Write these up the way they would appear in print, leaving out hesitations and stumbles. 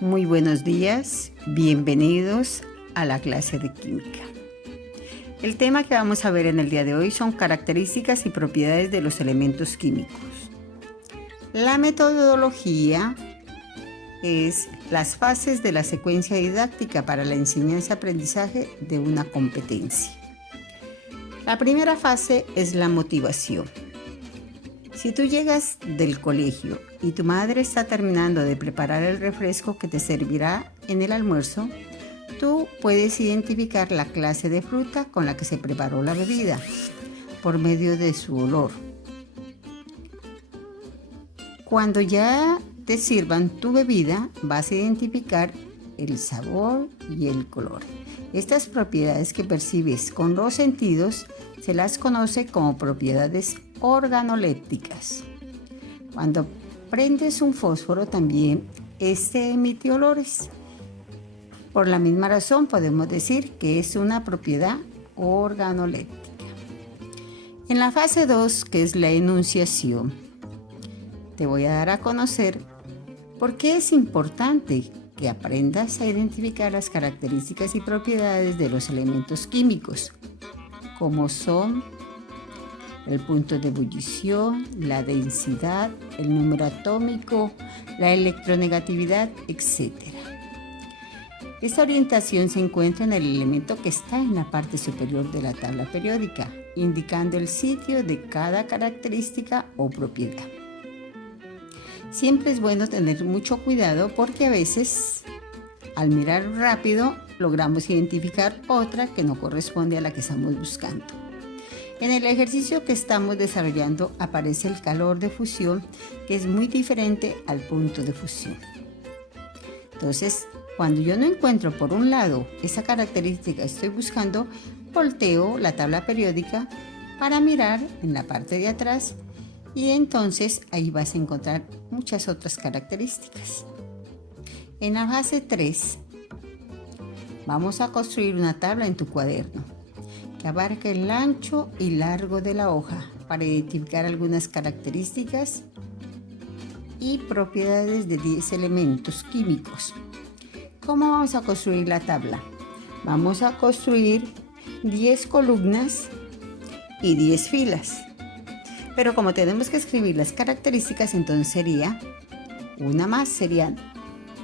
Muy buenos días, bienvenidos a la clase de química. El tema que vamos a ver en el día de hoy son características y propiedades de los elementos químicos. La metodología es las fases de la secuencia didáctica para la enseñanza-aprendizaje de una competencia. La primera fase es la motivación. Si tú llegas del colegio y tu madre está terminando de preparar el refresco que te servirá en el almuerzo, tú puedes identificar la clase de fruta con la que se preparó la bebida por medio de su olor. Cuando ya te sirvan tu bebida, vas a identificar el sabor y el color. Estas propiedades que percibes con los sentidos se las conoce como propiedades organolépticas. Cuando prendes un fósforo también, este emite olores. Por la misma razón podemos decir que es una propiedad organoléptica. En la fase 2, que es la enunciación, te voy a dar a conocer por qué es importante que aprendas a identificar las características y propiedades de los elementos químicos, como son el punto de ebullición, la densidad, el número atómico, la electronegatividad, etc. Esta orientación se encuentra en el elemento que está en la parte superior de la tabla periódica, indicando el sitio de cada característica o propiedad. Siempre es bueno tener mucho cuidado porque a veces, al mirar rápido, logramos identificar otra que no corresponde a la que estamos buscando. En el ejercicio que estamos desarrollando aparece el calor de fusión, que es muy diferente al punto de fusión. Entonces, cuando yo no encuentro por un lado esa característica que estoy buscando, volteo la tabla periódica para mirar en la parte de atrás y entonces ahí vas a encontrar muchas otras características. En la fase 3 vamos a construir una tabla en tu cuaderno que abarque el ancho y largo de la hoja para identificar algunas características y propiedades de 10 elementos químicos. ¿Cómo vamos a construir la tabla? Vamos a construir 10 columnas y 10 filas. Pero como tenemos que escribir las características, entonces sería una más, serían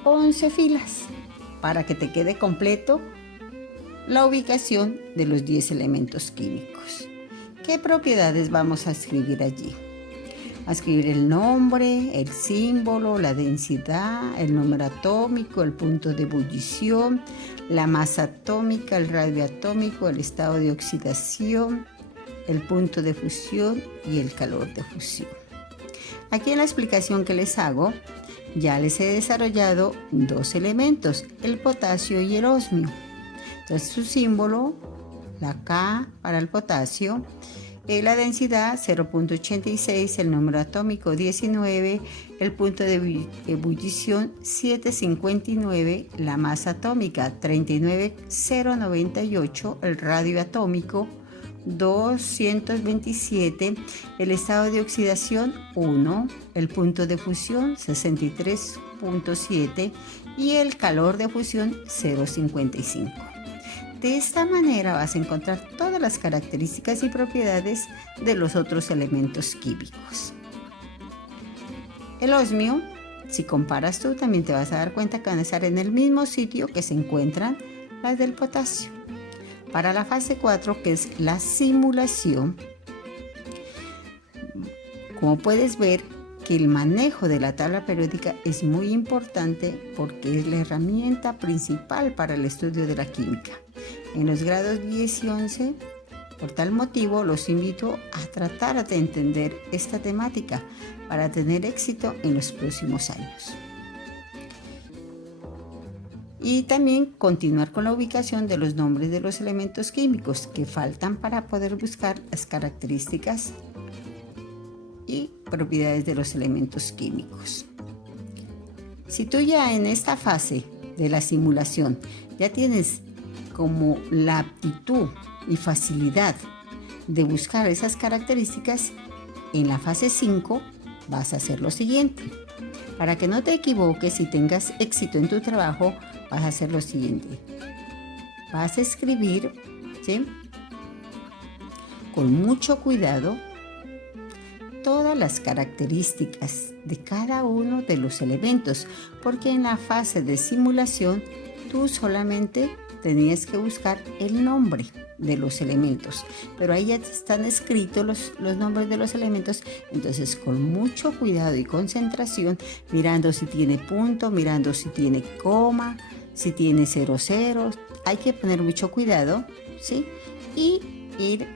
11 filas para que te quede completo la ubicación de los 10 elementos químicos. ¿Qué propiedades vamos a escribir allí? A escribir el nombre, el símbolo, la densidad, el número atómico, el punto de ebullición, la masa atómica, el radio atómico, el estado de oxidación, el punto de fusión y el calor de fusión. Aquí en la explicación que les hago, ya les he desarrollado dos elementos, el potasio y el osmio. Entonces su símbolo, la K para el potasio, la densidad 0.86, el número atómico 19, el punto de ebullición 759, la masa atómica 39,098, el radio atómico 227, el estado de oxidación 1, el punto de fusión 63.7 y el calor de fusión 0.55. De esta manera vas a encontrar todas las características y propiedades de los otros elementos químicos. El osmio, si comparas tú, también te vas a dar cuenta que van a estar en el mismo sitio que se encuentran las del potasio. Para la fase 4, que es la simulación, como puedes ver que el manejo de la tabla periódica es muy importante porque es la herramienta principal para el estudio de la química. En los grados 10 y 11, por tal motivo, los invito a tratar de entender esta temática para tener éxito en los próximos años. Y también continuar con la ubicación de los nombres de los elementos químicos que faltan para poder buscar las características y propiedades de los elementos químicos. Si tú ya en esta fase de la simulación ya tienes como la aptitud y facilidad de buscar esas características, en la fase 5 vas a hacer lo siguiente. Para que no te equivoques y tengas éxito en tu trabajo, vas a hacer lo siguiente. Vas a escribir, ¿sí?, con mucho cuidado todas las características de cada uno de los elementos, porque en la fase de simulación tú solamente tenías que buscar el nombre de los elementos, pero ahí ya están escritos los nombres de los elementos. Entonces, con mucho cuidado y concentración, mirando si tiene punto, mirando si tiene coma, si tiene 00, hay que poner mucho cuidado, ¿sí?, y ir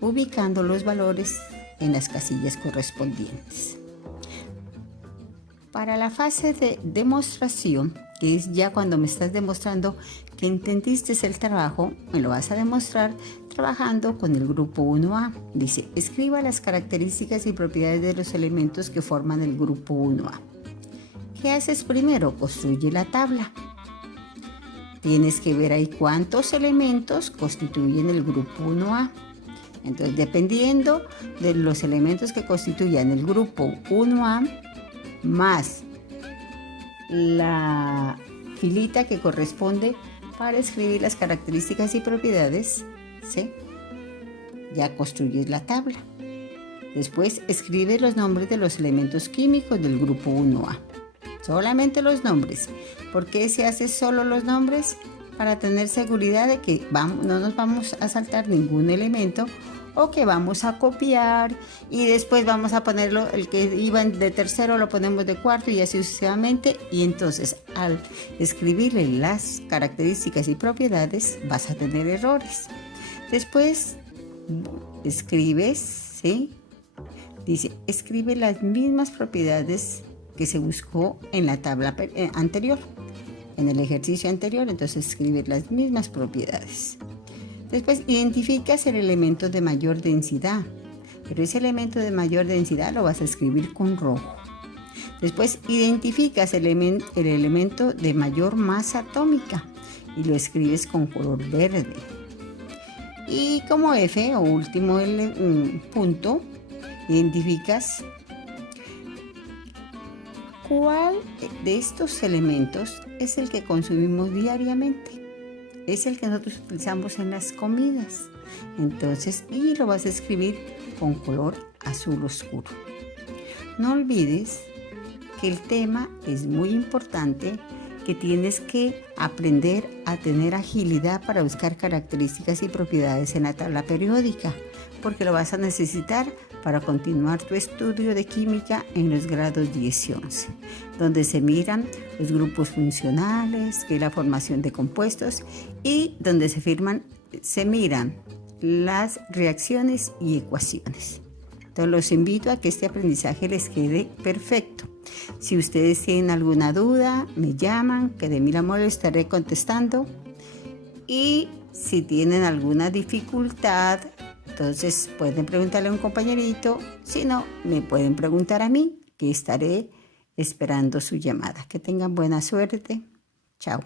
ubicando los valores en las casillas correspondientes. Para la fase de demostración, que es ya cuando me estás demostrando que entendiste el trabajo, me lo vas a demostrar trabajando con el grupo 1A. Dice, escriba las características y propiedades de los elementos que forman el grupo 1A. ¿Qué haces primero? Construye la tabla. Tienes que ver ahí cuántos elementos constituyen el grupo 1A. Entonces, dependiendo de los elementos que constituyan el grupo 1A, más la filita que corresponde para escribir las características y propiedades, ¿sí?, ya construyes la tabla. Después, escribe los nombres de los elementos químicos del grupo 1A. Solamente los nombres. ¿Por qué se hace solo los nombres? Para tener seguridad de que no nos vamos a saltar ningún elemento, o que vamos a copiar y después vamos a ponerlo, el que iba de tercero lo ponemos de cuarto y así sucesivamente. Y entonces, al escribirle las características y propiedades, vas a tener errores. Después escribes, ¿sí?, dice, escribe las mismas propiedades que se buscó en la tabla anterior, en el ejercicio anterior. Entonces escribe las mismas propiedades. Después identificas el elemento de mayor densidad, pero ese elemento de mayor densidad lo vas a escribir con rojo. Después identificas el elemento de mayor masa atómica y lo escribes con color verde. Y como F, o último punto, identificas cuál de estos elementos es el que consumimos diariamente. Es el que nosotros utilizamos en las comidas. Entonces, y lo vas a escribir con color azul oscuro. No olvides que el tema es muy importante, que tienes que aprender a tener agilidad para buscar características y propiedades en la tabla periódica, porque lo vas a necesitar para continuar tu estudio de química en los grados 10 y 11, donde se miran los grupos funcionales, que es la formación de compuestos, y donde se miran las reacciones y ecuaciones. Entonces los invito a que este aprendizaje les quede perfecto. Si ustedes tienen alguna duda, me llaman, que de mil amores estaré contestando. Y si tienen alguna dificultad, entonces pueden preguntarle a un compañerito. Si no, me pueden preguntar a mí, que estaré esperando su llamada. Que tengan buena suerte. Chao.